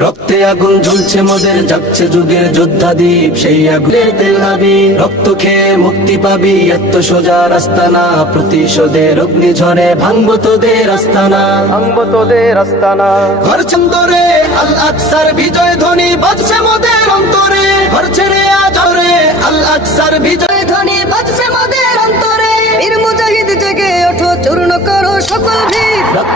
রক্তে আগুন ঝুলছে মোদের যাচ্ছে যুগের যোদ্ধা দ্বীপ সেই আগুনের তেল নাবি রক্ত খেয়ে মুক্তি পাবি এত সোজা রাস্তা না প্রতিশোধের অগ্নি ঝরে ভাঙবো তোদের আস্তানা। ভাঙবো তোদের আস্তানা। ঘর চন্দরে আল আকসার বিজয় ধ্বনি বাজছে মোদের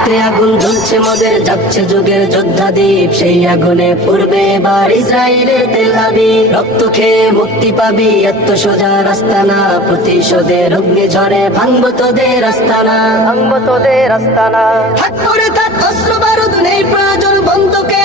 রক্তে আগুন ঝুলছে মদের যাচ্ছে যুগের যোদ্ধা দ্বীপ। সেই আগুনে পূর্বে এবার ইসরায়েলের তেল দাবি রক্ত খেয়ে মুক্তি পাবি এত সোজা রাস্তা না প্রতিশোধের অগ্নি ঝরে ভাঙবো তোদের রাস্তা না ভাঙবো তোদের আস্তানা। হাত করে তার অস্ত্র বারুদ নেই প্রয়োজন বন্ধুকে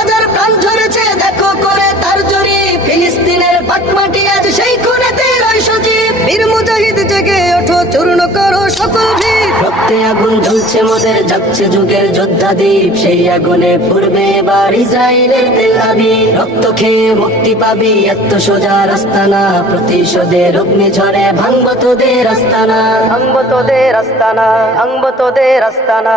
চূর্ণ করো সকল রক্তে আগুন ঝুলছে মোদের যাচ্ছে যুগের যোদ্ধা দ্বীপ। সেই আগুনে পূর্বে এবার ইসরায়েলের তেলাবি রক্ত খেয়ে মুক্তি পাবি এত সোজা রাস্তা না প্রতিশোধের অগ্নি ঝরে ভাঙবো তোদের রাস্তানা ভাঙবো তোদের রাস্তানা ভাঙবো তোদের আস্তানা।